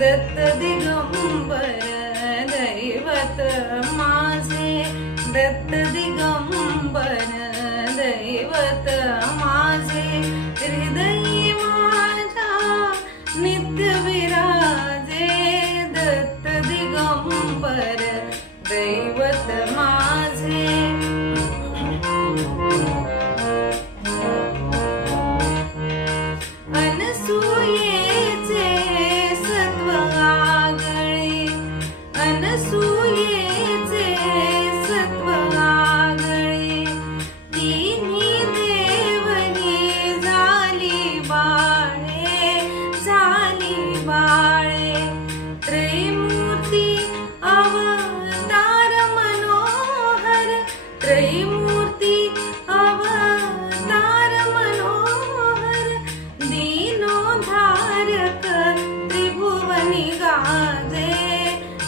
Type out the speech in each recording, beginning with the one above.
दत्त दिगंबर दैवत माझे, दत्त दिगंबर दैवत माझे, हृदयी माझ्या नित्य विराजे, दत्त दिगंबर दैवत माझे. अनसूयेचे सत्व आगळे, अनसूयेचे सत्व आगळे, तिन्ही देवनी झाली बाळे, झाली बाळे. त्रैमूर्ती अवतार मनोहर, त्रैमूर्ती अवतार मनोहर, दीनोद्धारक त्रिभुवनी गाजे,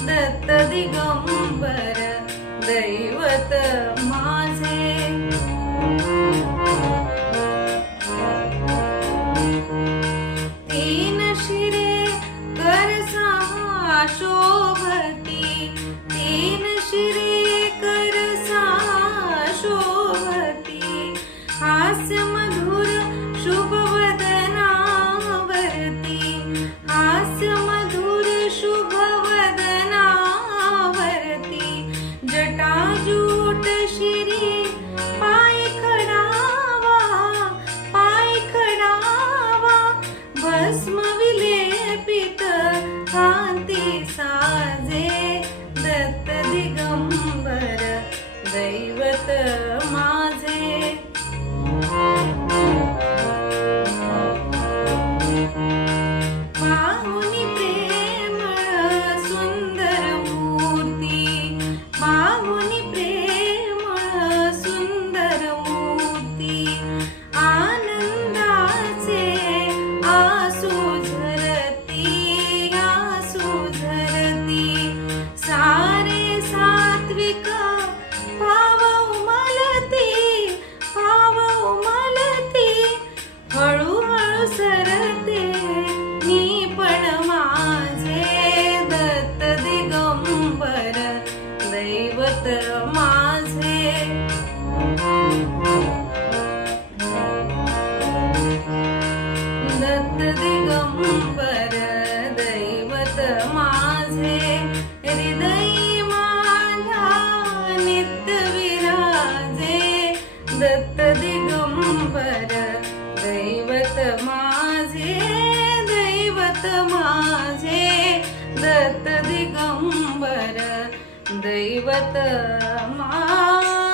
दत्त दिगंबर दैवत माझे. तीन शिरे करसा शोभती, तीन शिरे करसा शोभती, हास्य मधुर शुभ वदनावरती, हास्य मधुर शुभ वदनावरती, जटाजूट शिरी पाय खडावा, पाय खडावा, भस्म विलेपित कांती साजे, दत्त दिगंबर दैवत माझे. पाहुनी प्रेमळ सुंदर मूर्ती, पाहुनी प्रेमळ सुंदर मूर्ती, आनंदाचे आसू झरती, आसू झरती, सारे सात्विक भाव उमलती, भाव उमलती, हळूहळू सरते निपण माझे, दत्त दिगंबर दैवत माझे. दत्त दिगंबर दैवत माझे, हृदयी माझ्या नित्य विराजे, दत्त दिगंबर दैवत माझे, दैवत माझे, दत्त दिगंबर दैवत माझे.